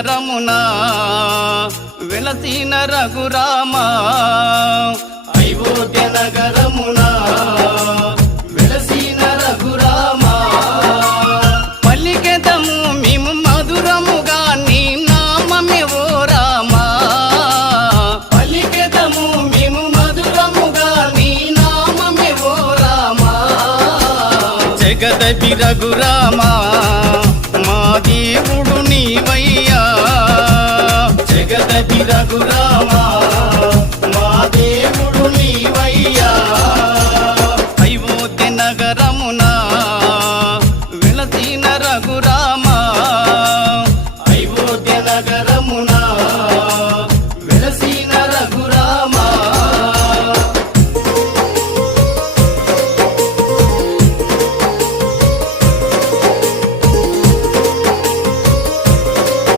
నగరమునా వెలసిన రఘురామా అయోధ్య నగరమునా వెలసిన రఘురామా పలికెదము మేము మధురముగా నీ నామమే ఓ రామా పలికెదము మేము మధురముగా నీ నామమే ఓ రామా జగదపి రఘురామా మా దేవుడు నీవయ్యా జగదపి రఘురామా